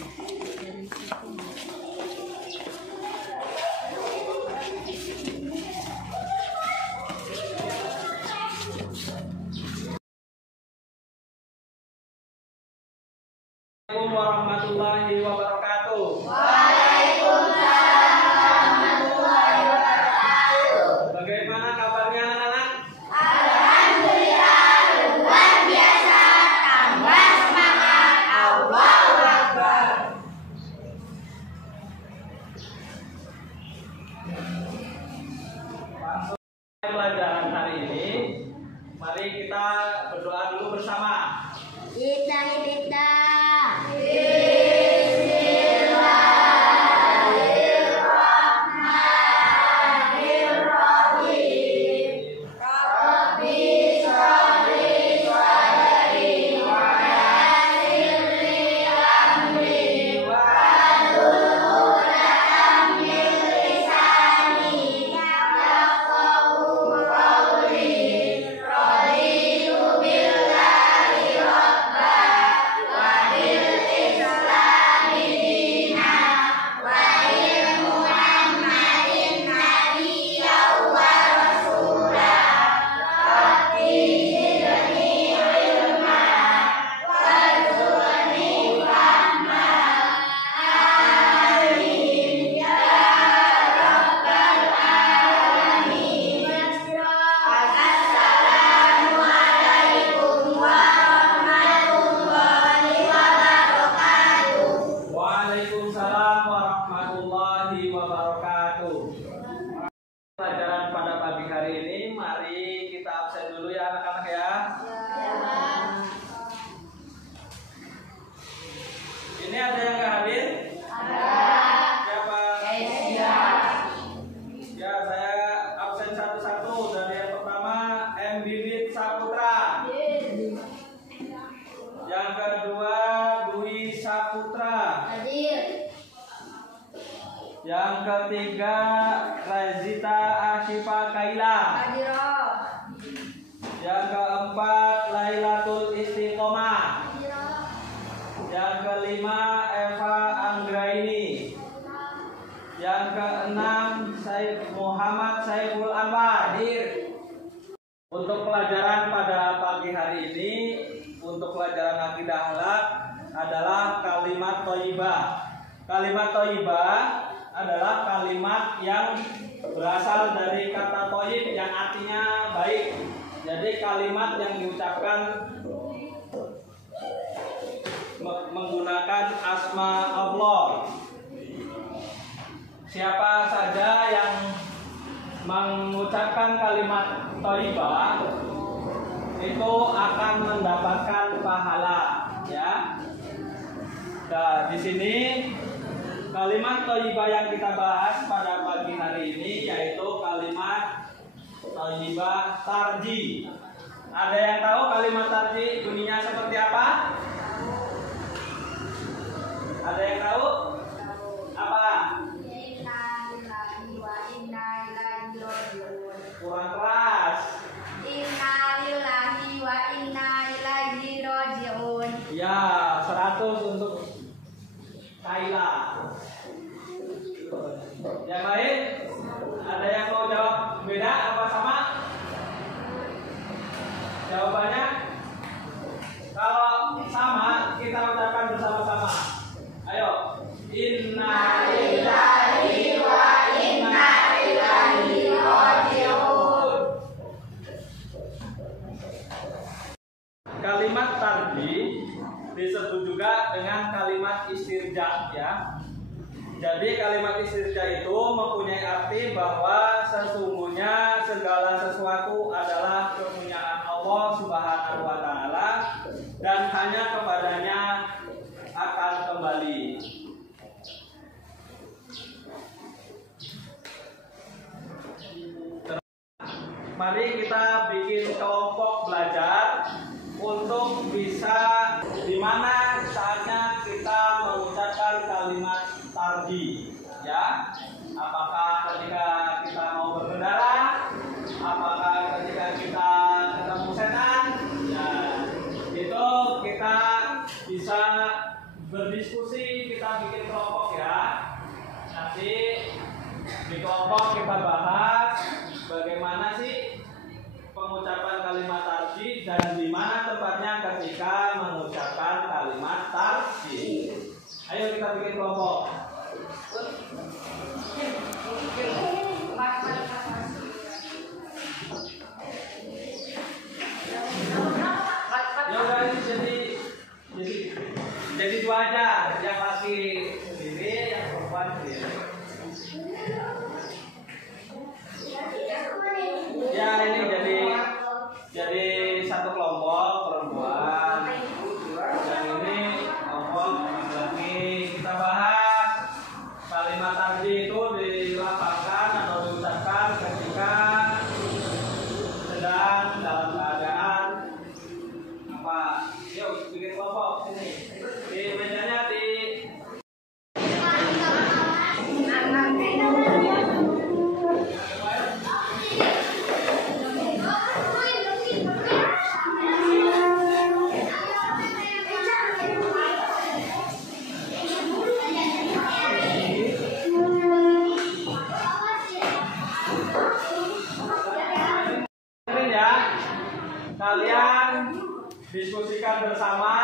Assalamualaikum warahmatullahi wabarakatuh. Waalaikumsalam warahmatullahi wabarakatuh. Bagaimana kabarnya anak-anak? Alhamdulillah luar biasa, tambah semangat. Allahu Akbar. Pelajaran hari ini, mari kita berdoa dulu bersama. Kita. Pelajaran pada pagi hari ini, mari kita absen dulu ya anak-anak ya. Ini ada yang nggak hadir? Siapa? Ya, saya absen satu-satu. Dari yang pertama M. Bibit Saputra. Yang kedua Dwi Saputra. Yang ketiga Razita Ashifa Kaila. Yang keempat Lailatul Istiqomah. Yang kelima Eva Anggraini. Yang keenam Muhammad Saiful Anwar. Untuk pelajaran pada pagi hari ini, untuk pelajaran akidah akhlak adalah kalimat thayyibah. Kalimat thayyibah adalah kalimat yang berasal dari kata thayyib yang artinya baik. Jadi kalimat yang diucapkan menggunakan asma Allah. Siapa saja yang mengucapkan kalimat thayyibah itu akan mendapatkan pahala, ya. Nah, di sini kalimat thayyibah yang kita bahas pada pagi hari ini yaitu kalimat thayyibah tarji. Ada yang tahu kalimat tarji bunyinya seperti apa? Ada yang tahu? Apa? Kurang keras. Innalillahi wa inna ilaihi raji'un. Ya, 100 untuk Kaila. Yang lain? Ada yang mau jawab beda apa sama? Jawabannya? Kalau sama, kita ucapkan bersama-sama. Ayo. Innalillahi wa inna ilaihi raji'un. Kalimat tarji disebut juga dengan kalimat istirja, ya. Jadi kalimat istirja itu mempunyai arti bahwa sesungguhnya segala sesuatu adalah kepunyaan Allah Subhanahu wa taala dan hanya kepadanya akan kembali. Mari kita bikin kelompok belajar untuk bisa dimana saatnya kita mengucapkan kalimat tarji, ya. Apakah ketika kita mau berkendara, apakah ketika kita ketemu setan, ya. Itu kita bisa berdiskusi, kita bikin kelompok ya. Nanti di kelompok kita bahas bagaimana sih pengucapan kalimat tarjih dan di mana tempatnya ketika mengucapkan kalimat tarjih. Ayo kita bikin kelompok. Ya udah jadi dua aja, yang laki sendiri, yang perempuan sendiri. Ya ini jadi satu kelompok perempuan, dan ini kelompok laki-laki. Kita bahas kalimat tarjih itu dilafalkan atau diucapkan ketika sedang dalam keadaan apa? Yuk bikin kelompok sini. Di mejanya di ya. Kalian diskusikan bersama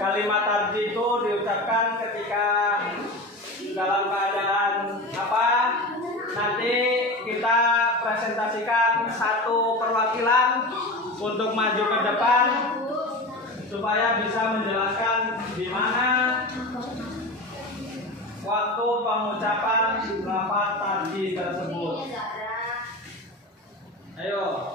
kalimat tarjih itu diucapkan ketika dalam keadaan apa. Nanti kita presentasikan satu perwakilan untuk maju ke depan supaya bisa menjelaskan di mana waktu pengucapan lafaz tarjih tersebut. Ayo.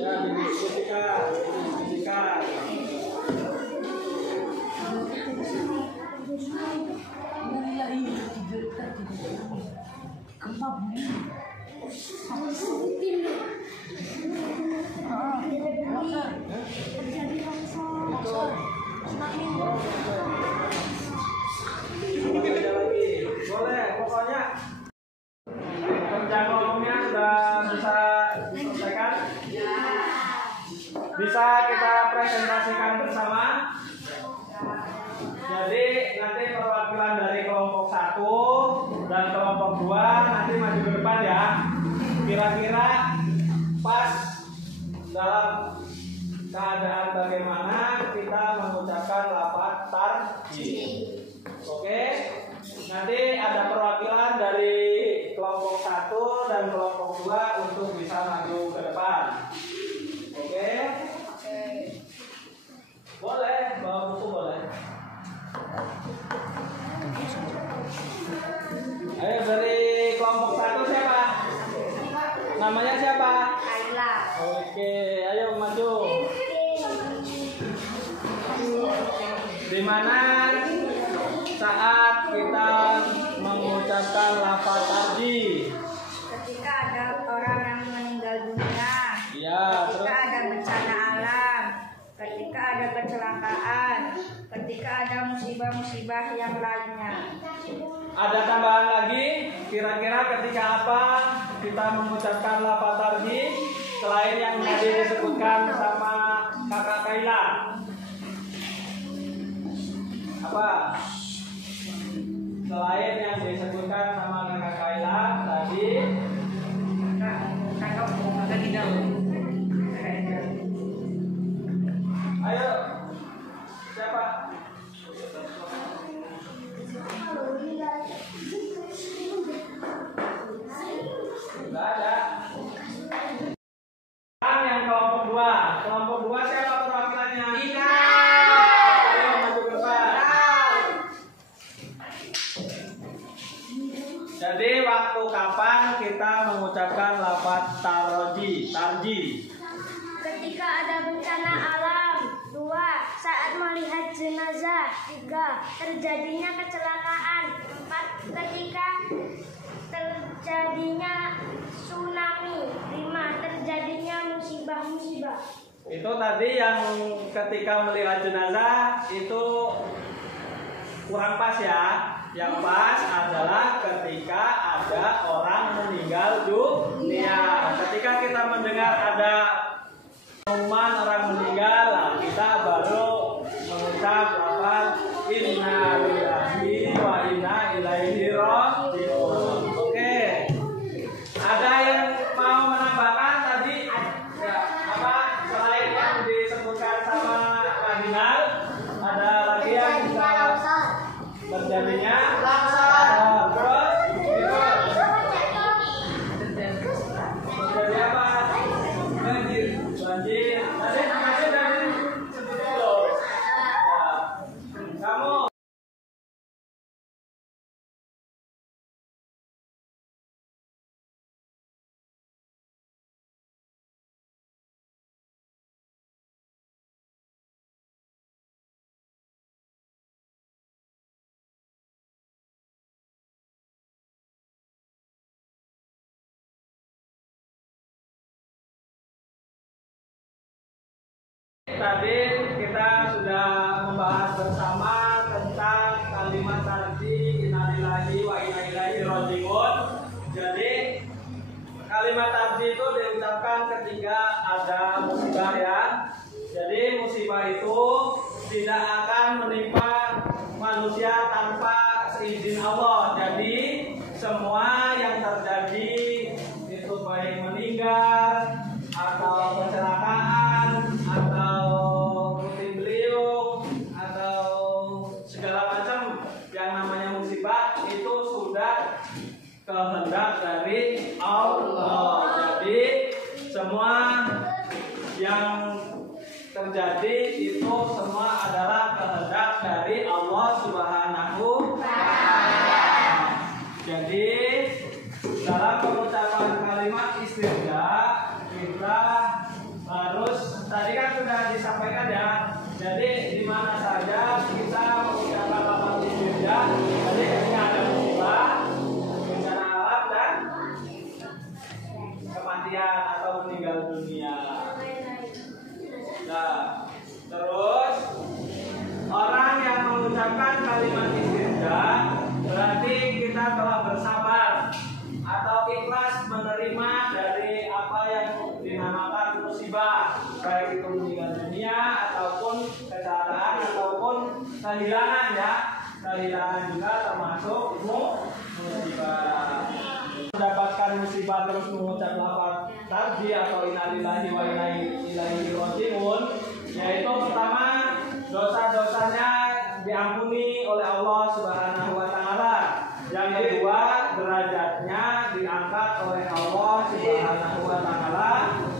Ya, didiskusikan. Boleh, pokoknya kerja kelompoknya sudah bisa diselesaikan. Bisa kita presentasikan bersama. Jadi nanti perwakilan dari kelompok 1 dan kelompok 2 nanti maju ke depan ya. Kira-kira pas dalam keadaan bagaimana kita mengucapkan lafaz tarjih. Oke. Nanti ada perwakilan dari kelompok 1 dan kelompok 2 untuk bisa maju ke depan. Oke. Boleh, bawa buku boleh. Ayo dari kelompok 1 siapa? Namanya siapa? Ayla. Oke, ayo maju. Di mana saat kita mengucapkan lafaz tarjih? Ketika ada orang yang meninggal dunia, Ya, ketika terus ada bencana alam, ketika ada kecelakaan, ketika ada musibah-musibah yang lainnya. ada tambahan lagi, kira-kira ketika apa kita mengucapkan lafaz tarjih selain yang tadi disebutkan sama Kakak Kaila? Apa? Selain yang disebutkan sama Kakak Kaila tadi, ayo siapa? Enggak ada. Yang kelompok 2. Kelompok 2 siapa perwakilannya? Ina. Ayo maju ke depan. Jadi waktu kapan kita mengucapkan lafaz tarjih? Tarji. Ketika ada bencana alam. 2. Saat melihat jenazah. 3. Terjadinya kecelakaan. 4. Ketika terjadinya tsunami. 5. Terjadinya musibah-musibah. Itu tadi yang ketika melihat jenazah itu kurang pas ya. Yang pas adalah ketika ada orang meninggal dunia. Ketika kita mendengar ada pengumuman orang meninggal, nah kita baru mengucap lafaz inna lillahi wa inna ilaihi raji'un. Oke. Ada yang mau menambahkan tadi ya, apa selain yang disebutkan sama Radinal, ada lagi yang bisa terjadinya terus terjadi apa? Banjir. Tadi masih dari situ dulu. Kamu tadi kita sudah membahas bersama tentang kalimat tarji innalillahi wa inna ilaihi raji'un. Jadi kalimat tarji itu diucapkan ketika ada musibah ya. Jadi musibah itu tidak akan menimpa manusia tanpa seizin Allah. Jadi semua yang terjadi itu baik meninggal atau kecelakaan atau puting beliung atau segala macam yang namanya musibah itu sudah kehendak dari Allah. Jadi semua yang terjadi itu semua adalah kehendak dari Allah Subhanahu wa Ta'ala. Jadi dalam pengucapan kalimat istirja kita harus, tadi kan sudah disampaikan ya. Jadi di mana saja kita mengucapkan lafaz istirja. Jadi ketika ada musibah, bencana alam dan kematian atau meninggal dunia. Nah, terus orang yang mengucapkan kalimat istirja berarti kita telah bersabar atau ikhlas menerima dari apa yang dinamakan musibah, baik itu meninggal dunia ataupun kecelakaan ataupun kehilangan ya. Kehilangan juga termasuk musibah. Mendapatkan musibah terus mengucap lafaz tarji atau innalillahi wa inna ilaihi raji'un, yaitu pertama dosa-dosanya diampuni oleh Allah Subhanahu wa Ta'ala. Yang kedua, derajatnya diangkat oleh Allah Subhanahu wa Ta'ala.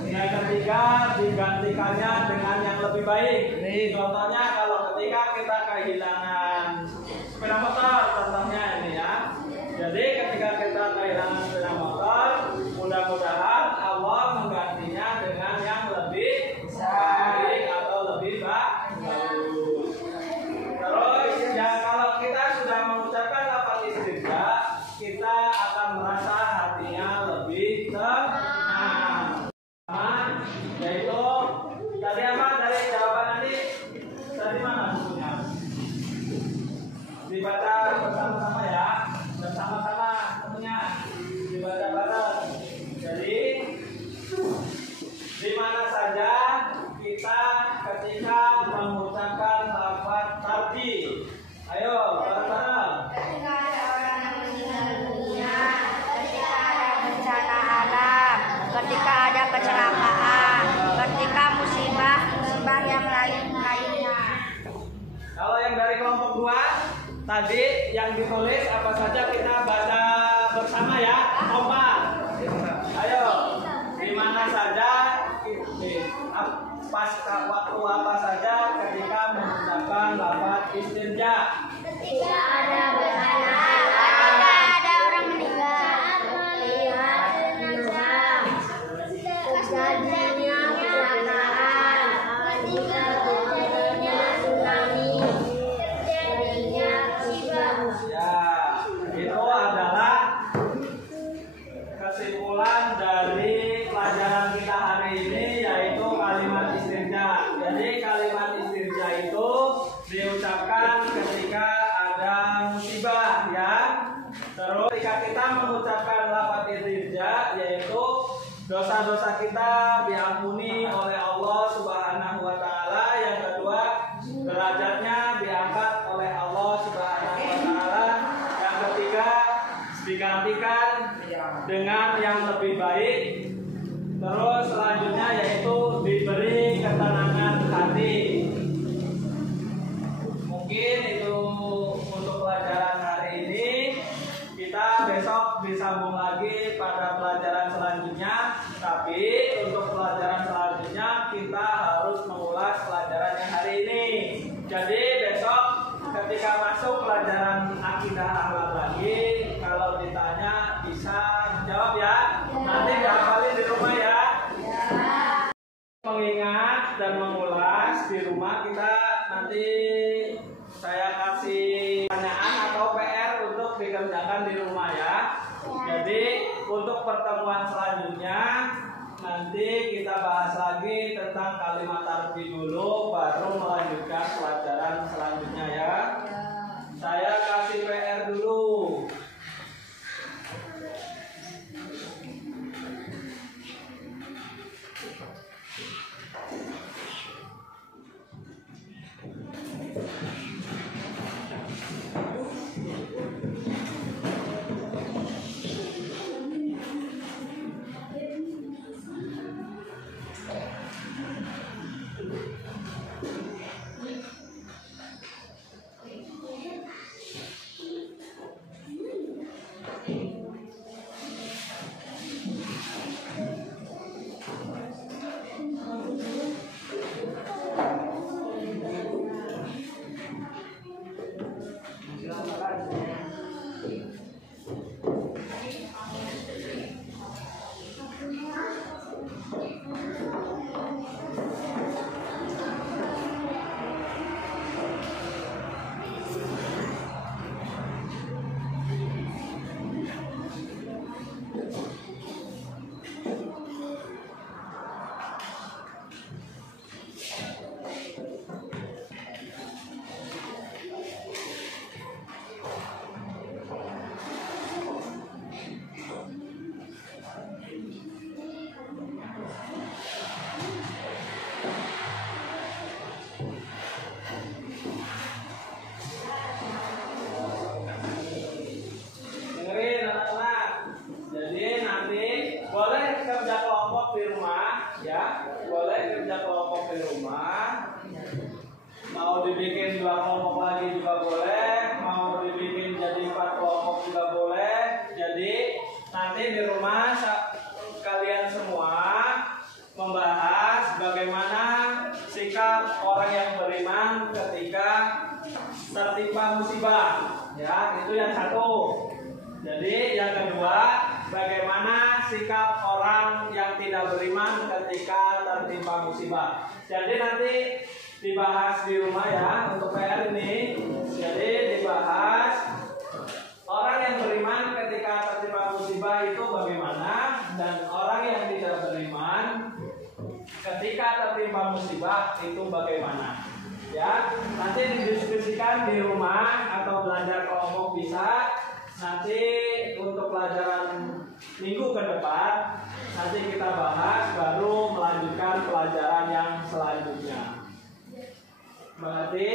Yang ketiga, digantikannya dengan yang lebih baik. Contohnya kalau ketika kita kehilangan sepeda motor, contohnya ini ya. Jadi ketika kita kehilangan sepeda motor, mudah-mudahan Allah menggantinya dengan yang lebih baik atau lebih bagus. Terus ya, kalau kita sudah mengucapkan lafaz istirja, kita akan merasa hatinya lebih tenang. Yaitu tadi apa dari jawaban nanti? Tadi mana bukunya? Dibaca bersama-sama ya, bersama-sama tentunya dibaca bareng. Jadi di mana saja kita ketika mengucapkan lafaz tarji, ayo bareng-bareng. Ketika ada orang yang meninggal dunia, ketika ada bencana alam, ketika ada kecelakaan, ketika musibah yang lainnya. Kalau yang dari kelompok 2 tadi yang ditulis apa saja kita baca bersama ya, kompak. Ayo, di mana saja, pas waktu apa saja ketika mengucapkan lafaz istirja. Ketika ada bencana alam, ketika ada orang meninggal, melihat jenazah, terjadinya kecelakaan, ketika terjadinya tsunami, terjadinya musibah. Ya, itu adalah kesimpulan dari pelajaran kita hari ini, yaitu kalimat istirja. Jadi kalimat istirja itu diucapkan ketika ada musibah, ya. Terus ketika kita mengucapkan lafaz istirja, yaitu dosa-dosa kita diampuni oleh Allah Subhanahu wa taala. Yang kedua, derajatnya diangkat oleh Allah Subhanahu wa taala. Yang ketiga, digantikan dengan yang lebih baik. Terus selanjutnya yaitu diberi ketenangan hati. Mungkin itu untuk pelajaran hari ini. Kita besok disambung lagi pada pelajaran selanjutnya. Tapi untuk pelajaran selanjutnya kita harus mengulas pelajaran yang hari ini. Jadi besok ketika masuk pelajaran akidah akhlak lagi, kalau ditanya bisa menjawab ya. Nanti dihafalin di rumah ya. Mengingat dan mengulas di rumah, kita nanti saya kasih pertanyaan atau PR untuk dikerjakan di rumah ya. Jadi untuk pertemuan selanjutnya nanti kita bahas lagi tentang kalimat tarfi dulu, baru melanjutkan pelajaran selanjutnya ya. Saya kasih PR dulu. Mau dibikin 2 kelompok lagi juga boleh, mau dibikin jadi 4 kelompok juga boleh. Jadi nanti di rumah kalian semua membahas bagaimana sikap orang yang beriman ketika tertimpa musibah. Ya, itu yang satu. Jadi yang kedua, bagaimana sikap orang yang tidak beriman ketika tertimpa musibah. Jadi nanti dibahas di rumah ya untuk PR ini. Jadi dibahas orang yang beriman ketika tertimpa musibah itu bagaimana, dan orang yang tidak beriman ketika tertimpa musibah itu bagaimana. Ya, nanti didiskusikan di rumah atau belajar kelompok bisa. Nanti untuk pelajaran minggu ke depan nanti kita bahas, baru melanjutkan pelajaran yang selanjutnya. Berarti